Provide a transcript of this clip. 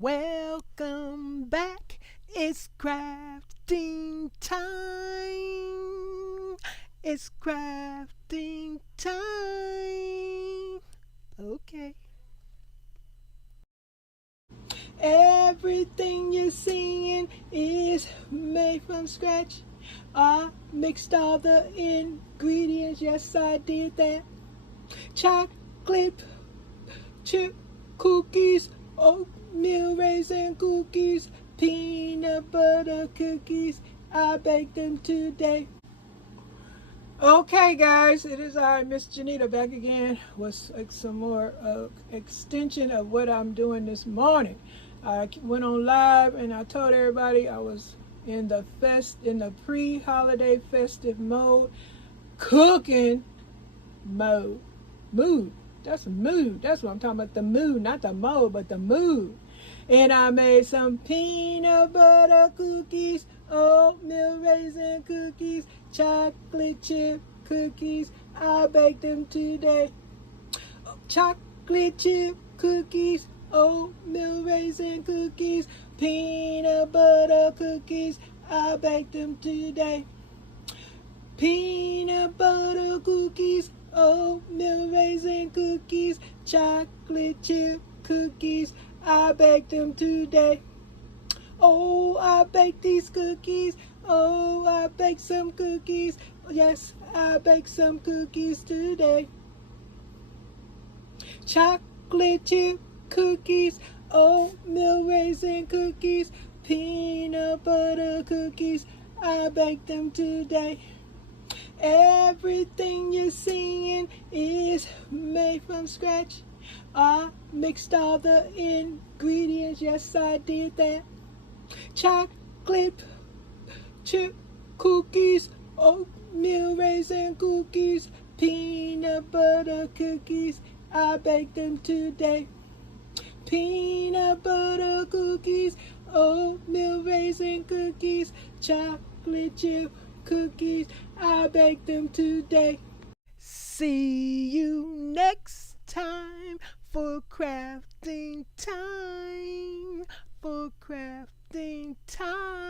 Welcome back. It's crafting time. It's crafting time. Okay. Everything you're seeing is made from scratch. I mixed all the ingredients. Yes, I did that. Chocolate chip cookies, oatmeal raisin cookies, peanut butter cookies. I baked them today. Okay, guys, it is I, Miss Janita, back again with some more extension of what I'm doing this morning. I went on live and I told everybody I was in the pre-holiday festive mode, cooking mode. Mood. That's a mood. That's what I'm talking about. The mood, not the mode, but the mood. And I made some peanut butter cookies, oatmeal raisin cookies, chocolate chip cookies. I baked them today. Chocolate chip cookies, oatmeal raisin cookies, peanut butter cookies. I baked them today. Peanut butter cookies, oatmeal raisin cookies, chocolate chip cookies. I baked them today. Oh, I baked these cookies. Oh, I baked some cookies. Yes, I baked some cookies today. Chocolate chip cookies, oatmeal raisin cookies, peanut butter cookies. I baked them today. Everything you're seeing is made from scratch. I mixed all the ingredients. Yes, I did that. Chocolate chip cookies, oatmeal raisin cookies, peanut butter cookies. I baked them today. Peanut butter cookies, oatmeal raisin cookies, chocolate chip cookies. I baked them today. See you next time for crafting time. For crafting time.